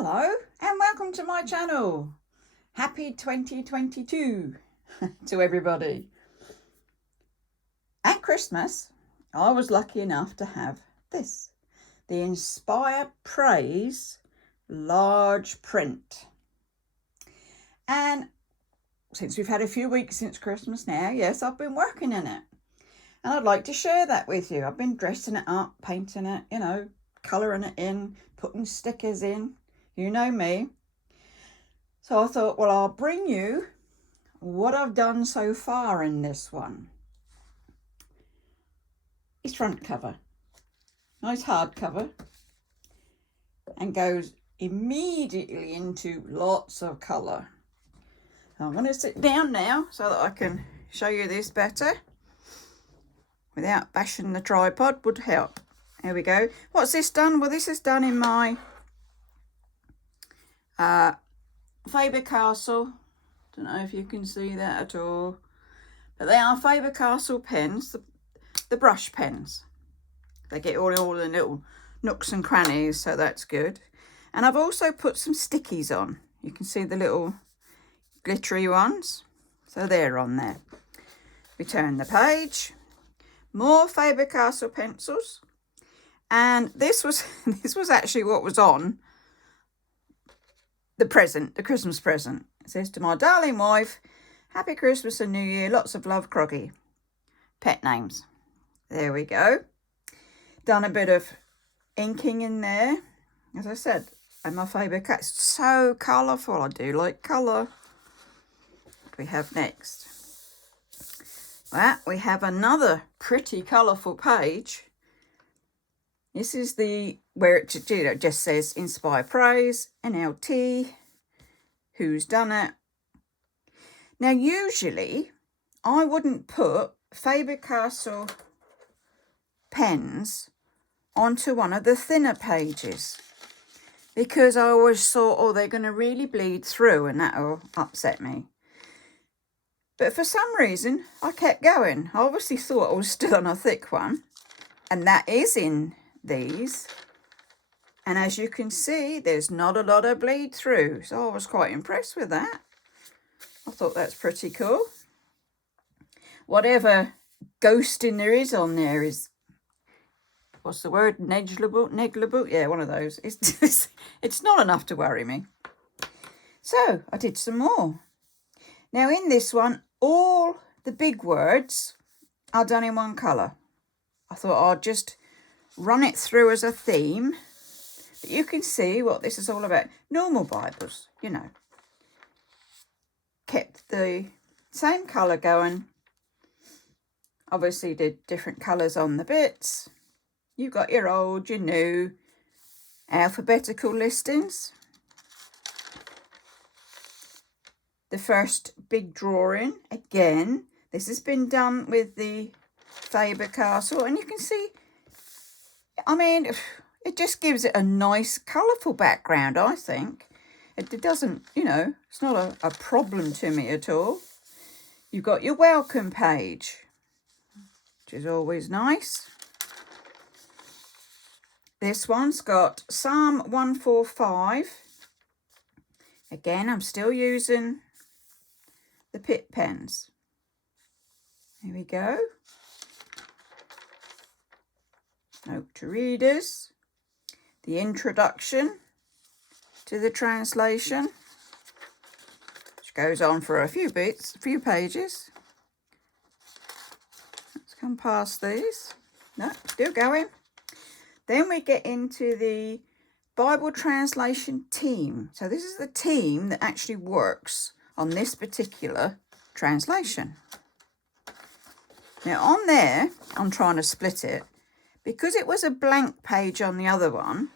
Hello and welcome to my channel. Happy 2022 to everybody. At Christmas, I was lucky enough to have this, the Inspire Praise large print. And since we've had a few weeks since Christmas now, yes, I've been working in it. And I'd like to share that with you. I've been dressing it up, painting it, colouring it in, putting stickers in. You know me. So I thought, well, I'll bring you what I've done so far in this one. It's front cover. Nice hardcover. And goes immediately into lots of colour. I'm going to sit down now so that I can show you this better. Without bashing the tripod would help. There we go. What's this done? Well, this is done in my Faber-Castell. Don't know if you can see that at all. But they are Faber-Castell pens, the brush pens. They get all the little nooks and crannies, so that's good. And I've also put some stickies on. You can see the little glittery ones. So they're on there. We turn the page. More Faber-Castell pencils. And this was actually what was on the present, the Christmas present. It says, "To my darling wife, Happy Christmas and New Year, lots of love, Croggy." Pet names. There we go. Done a bit of inking in there. As I said, and my Faber-Castell, it's so colourful. I do like colour. What do we have next? Well, we have another pretty colourful page. This is where it just says Inspire Praise, NLT, who's done it. Now, usually, I wouldn't put Faber-Castell pens onto one of the thinner pages because I always thought, oh, they're going to really bleed through and that'll upset me. But for some reason, I kept going. I obviously thought I was still on a thick one, and that is in these. And as you can see, there's not a lot of bleed through, so I was quite impressed with that. I thought that's pretty cool. Whatever ghosting there is on there is, what's the word, negligible? Yeah, one of those. It's not enough to worry me. So I did some more. Now in this one, all the big words are done in one colour. I thought I'd just run it through as a theme. But you can see what this is all about. Normal Bibles, kept the same colour going. Obviously did different colours on the bits. You've got your old, your new, alphabetical listings. The first big drawing, again, this has been done with the Faber-Castell, and you can see, I mean, it just gives it a nice, colourful background, I think. It doesn't, it's not a problem to me at all. You've got your welcome page, which is always nice. This one's got Psalm 145. Again, I'm still using the Pitt pens. Here we go. Note to readers. The introduction to the translation, which goes on for a few pages. Let's come past these. No, still going. Then we get into the Bible translation team. So this is the team that actually works on this particular translation. Now on there, I'm trying to split it. Because it was a blank page on the other one,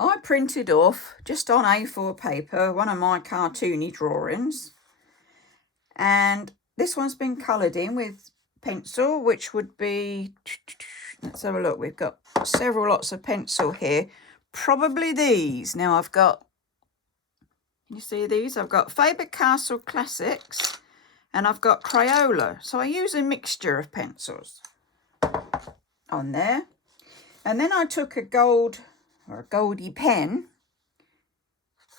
I printed off, just on A4 paper, one of my cartoony drawings. And this one's been coloured in with pencil, which would be, let's have a look, we've got several lots of pencil here. Probably these. Now I've got, can you see these? I've got Faber-Castell Classics and I've got Crayola. So I use a mixture of pencils on there. And then I took a gold or a goldy pen,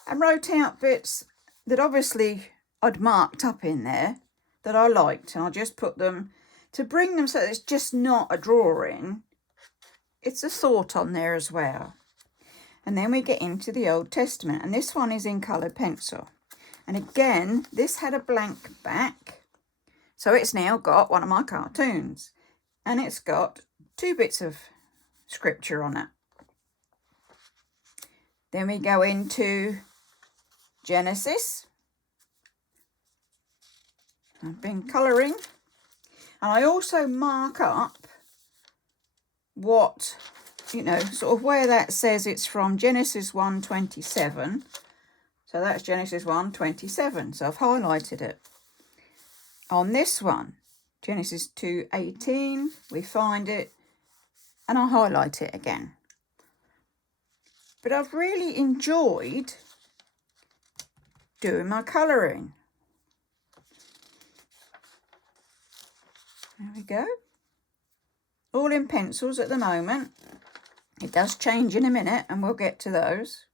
and wrote out bits that obviously I'd marked up in there that I liked, and I just put them to bring them so it's just not a drawing, it's a thought on there as well. And then we get into the Old Testament, and this one is in coloured pencil. And again, this had a blank back, so it's now got one of my cartoons, and it's got 2 bits of scripture on it. Then we go into Genesis. I've been colouring, and I also mark up what, you know, sort of where that says it's from. Genesis 1:27. So that's Genesis 1:27. So I've highlighted it. On this one, Genesis 2:18, we find it, and I highlight it again. But I've really enjoyed doing my colouring. There we go. All in pencils at the moment. It does change in a minute, and we'll get to those.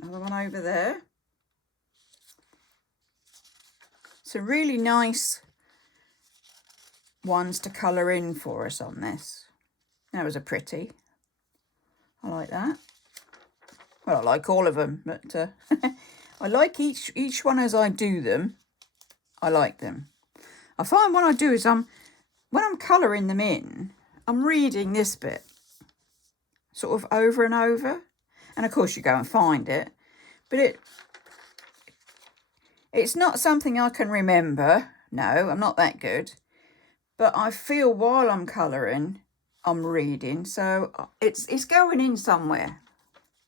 Another one over there. Some really nice ones to colour in for us on this. That was a pretty. I like that. Well, I like all of them, but I like each one as I do them. I like them. I find what I do is when I'm colouring them in, I'm reading this bit sort of over and over. And of course you go and find it. But it's not something I can remember. No, I'm not that good. But I feel while I'm colouring, I'm reading. So it's going in somewhere,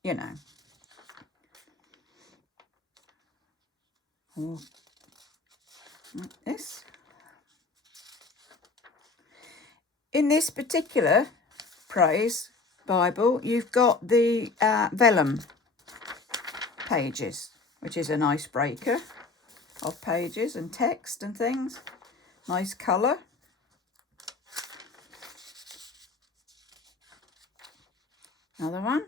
you know. Like this. In this particular Praise Bible, you've got the vellum pages, which is a nice breaker of pages and text and things. Nice colour. Another one.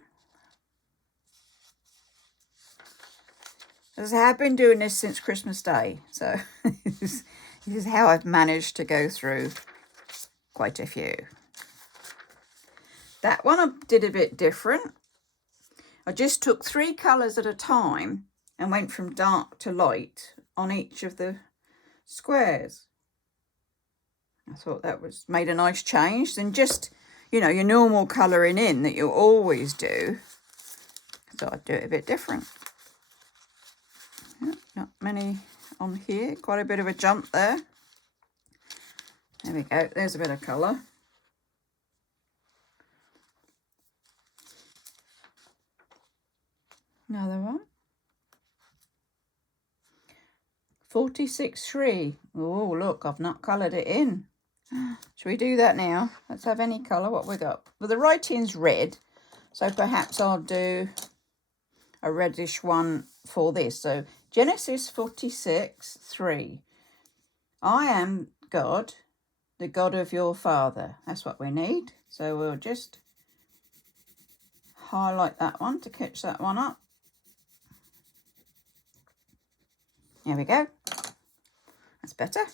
As I have been doing this since Christmas Day, so this is how I've managed to go through quite a few. That one I did a bit different. I just took 3 colours at a time and went from dark to light on each of the squares. I thought that made a nice change than just, you know, your normal colouring in that you always do. So I'd do it a bit different. Not many on here, quite a bit of a jump there. There we go, there's a bit of colour. Another one. 46-3. Oh, look, I've not coloured it in. Should we do that now? Let's have any colour. What we got? Well, the writing's red, so perhaps I'll do a reddish one for this. So Genesis 46:3. I am God, the God of your father. That's what we need. So we'll just highlight that one to catch that one up. There we go. That's better.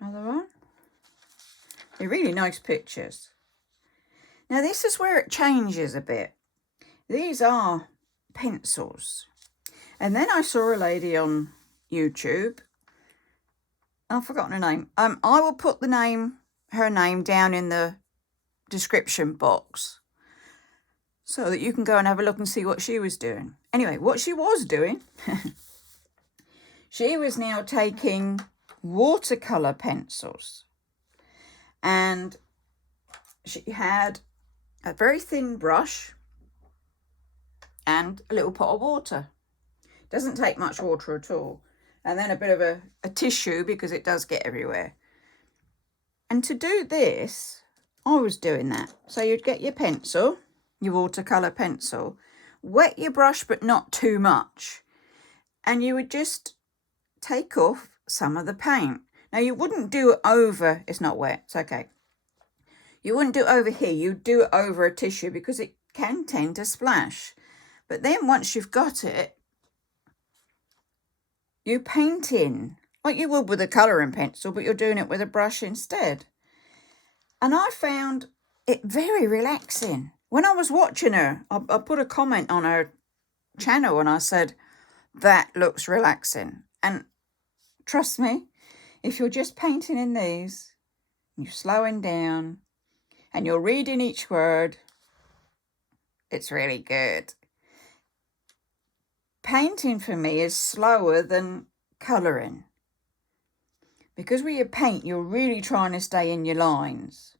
Another one. They're really nice pictures. Now this is where it changes a bit. These are pencils. And then I saw a lady on YouTube. I've forgotten her name. I will put her name down in the description box so that you can go and have a look and see what she was doing. Anyway, what she was doing, she was now taking watercolor pencils, and she had a very thin brush and a little pot of water. Doesn't take much water at all. And then a bit of a tissue because it does get everywhere. And to do this, I was doing that. So you'd get your pencil, your watercolour pencil, wet your brush but not too much, and you would just take off some of the paint. Now you wouldn't do it over, it's not wet, it's okay. You wouldn't do it over here, you'd do it over a tissue because it can tend to splash. But then once you've got it, you paint in, like you would with a colouring pencil, but you're doing it with a brush instead. And I found it very relaxing. When I was watching her, I put a comment on her channel and I said, that looks relaxing. And trust me, if you're just painting in these, you're slowing down and you're reading each word, it's really good. Painting for me is slower than colouring. Because with your paint, you're really trying to stay in your lines.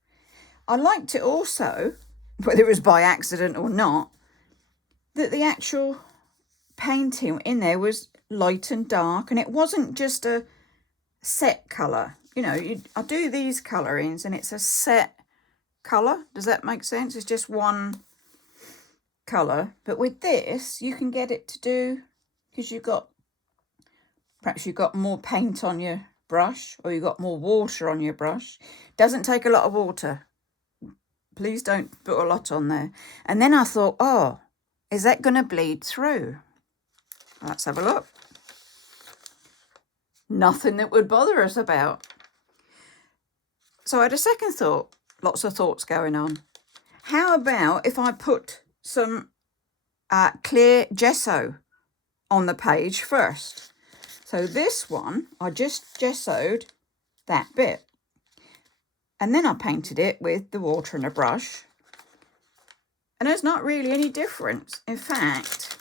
I liked it also, whether it was by accident or not, that the actual painting in there was light and dark, and it wasn't just a set colour. You know, I do these colourings and it's a set colour. Does that make sense? It's just one colour. But with this, you can get it to do, because perhaps you've got more paint on your brush, or you've got more water on your brush. Doesn't take a lot of water. Please don't put a lot on there. And then I thought, oh, is that going to bleed through? Let's have a look. Nothing that would bother us about. So I had a second thought. Lots of thoughts going on. How about if I put some clear gesso on the page first? So this one, I just gessoed that bit. And then I painted it with the water and a brush. And there's not really any difference. In fact,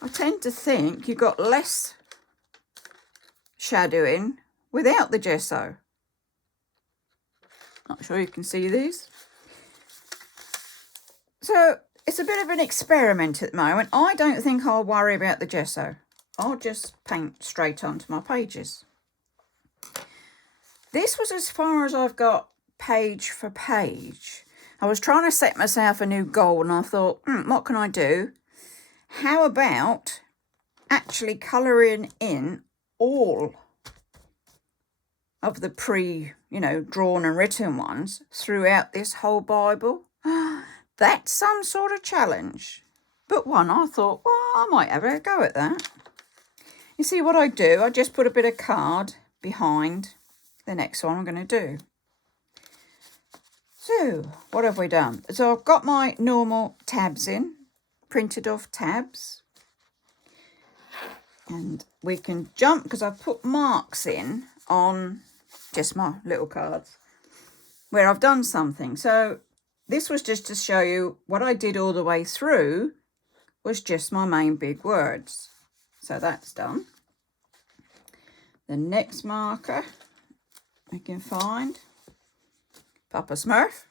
I tend to think you got less shadowing without the gesso. Not sure you can see these. So it's a bit of an experiment at the moment. I don't think I'll worry about the gesso. I'll just paint straight onto my pages. This was as far as I've got page for page. I was trying to set myself a new goal and I thought, what can I do? How about actually colouring in all of the drawn and written ones throughout this whole Bible? That's some sort of challenge. But one, I thought, well, I might have a go at that. You see what I do? I just put a bit of card behind the next one I'm going to do. So, what have we done? So I've got my normal tabs in, printed off tabs. And we can jump, because I've put marks in on just my little cards where I've done something. So this was just to show you what I did all the way through was just my main big words. So that's done. The next marker we can find, Papa Smurf.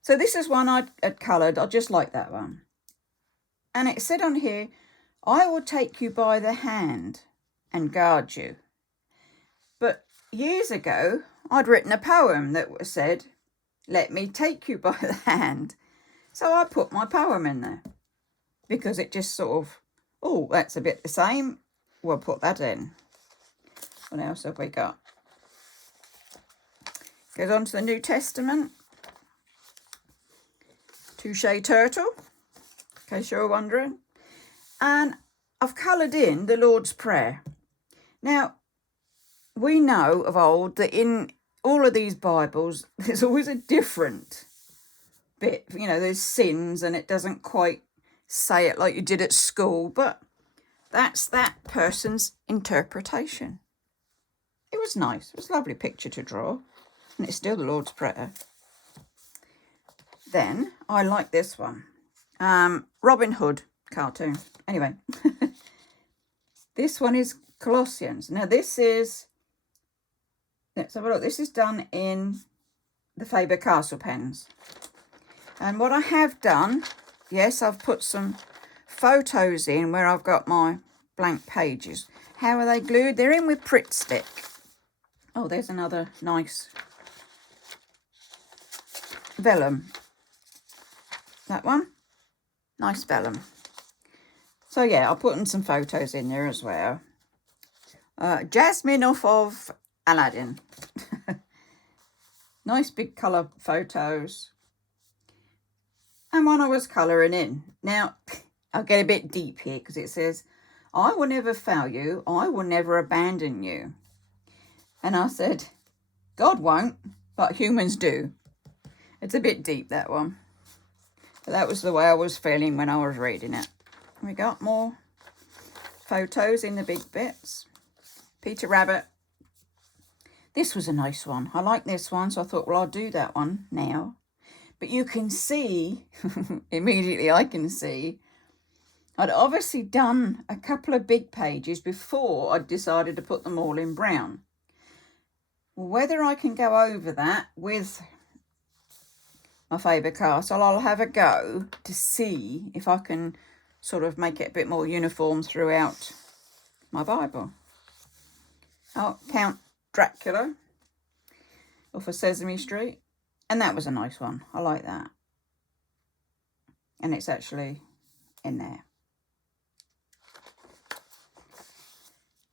So this is one I'd coloured. I just like that one. And it said on here, I will take you by the hand and guard you. But years ago, I'd written a poem that said, let me take you by the hand. So I put my poem in there because it just sort of, oh, that's a bit the same. We'll put that in. What else have we got? Goes on to the New Testament. Touche turtle, in case you're wondering. And I've coloured in the Lord's Prayer. Now, we know of old that in all of these Bibles, there's always a different bit. You know, there's sins and it doesn't quite say it like you did at school, but that's that person's interpretation. It was nice. It was a lovely picture to draw. And it's still the Lord's Prayer. Then, I like this one. Robin Hood cartoon. Anyway. This one is Colossians. Now, this is... Let's have a look. This is done in the Faber-Castell pens. And what I have done... Yes, I've put some photos in where I've got my blank pages. How are they glued? They're in with Pritt Stick. Oh, there's another nice vellum. That one. Nice vellum. So yeah, I'll put in some photos in there as well. Jasmine off of Aladdin. Nice big colour photos. And one I was colouring in. Now, I'll get a bit deep here because it says, I will never fail you. I will never abandon you. And I said, God won't, but humans do. It's a bit deep, that one. But that was the way I was feeling when I was reading it. We got more photos in the big bits. Peter Rabbit. This was a nice one. I like this one, so I thought, well, I'll do that one now. But you can see, immediately I can see, I'd obviously done a couple of big pages before I decided to put them all in brown. Whether I can go over that with my Faber-Castell, I'll have a go to see if I can sort of make it a bit more uniform throughout my Bible. Oh, Count Dracula off of Sesame Street. And that was a nice one. I like that. And it's actually in there.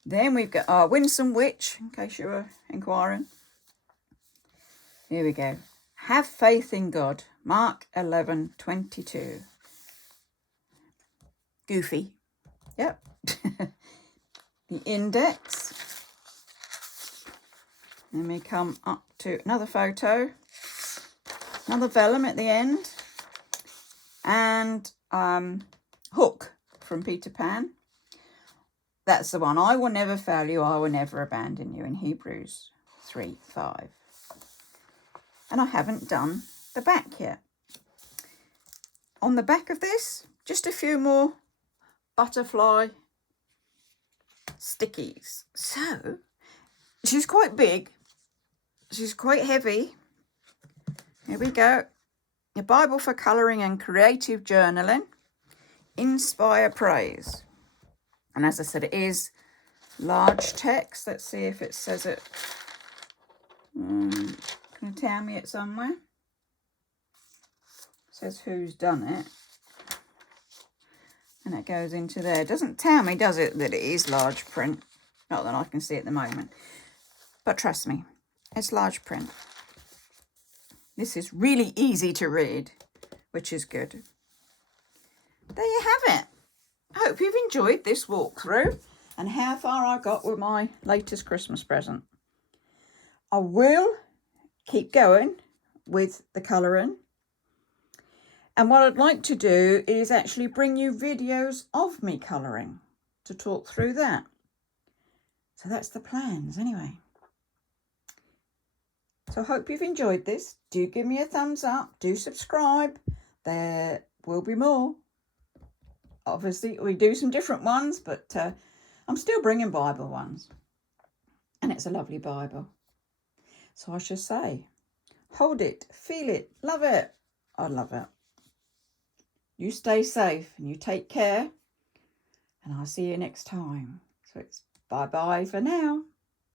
Then we've got our Winsome Witch, in case you were inquiring. Here we go. Have faith in God. Mark 11:22. Goofy. Yep. The index. Then we come up to another photo. Another vellum at the end. And Hook from Peter Pan. That's the one. I will never fail you. I will never abandon you in Hebrews 3:5. And I haven't done the back yet. On the back of this, just a few more butterfly stickies. So, she's quite big. She's quite heavy. Here we go. A Bible for Colouring and Creative Journaling. Inspire Praise. And as I said, it is large text. Let's see if it says it. Can you tell me it somewhere? It says who's done it. And it goes into there. It doesn't tell me, does it, that it is large print? Not that I can see at the moment. But trust me, it's large print. This is really easy to read, which is good. There you have it. I hope you've enjoyed this walkthrough and how far I got with my latest Christmas present. I will keep going with the colouring. And what I'd like to do is actually bring you videos of me colouring to talk through that. So that's the plans anyway. So I hope you've enjoyed this. Do give me a thumbs up. Do subscribe. There will be more. Obviously, we do some different ones, but I'm still bringing Bible ones. And it's a lovely Bible. So I should say, hold it, feel it, love it. I love it. You stay safe and you take care. And I'll see you next time. So it's bye-bye for now.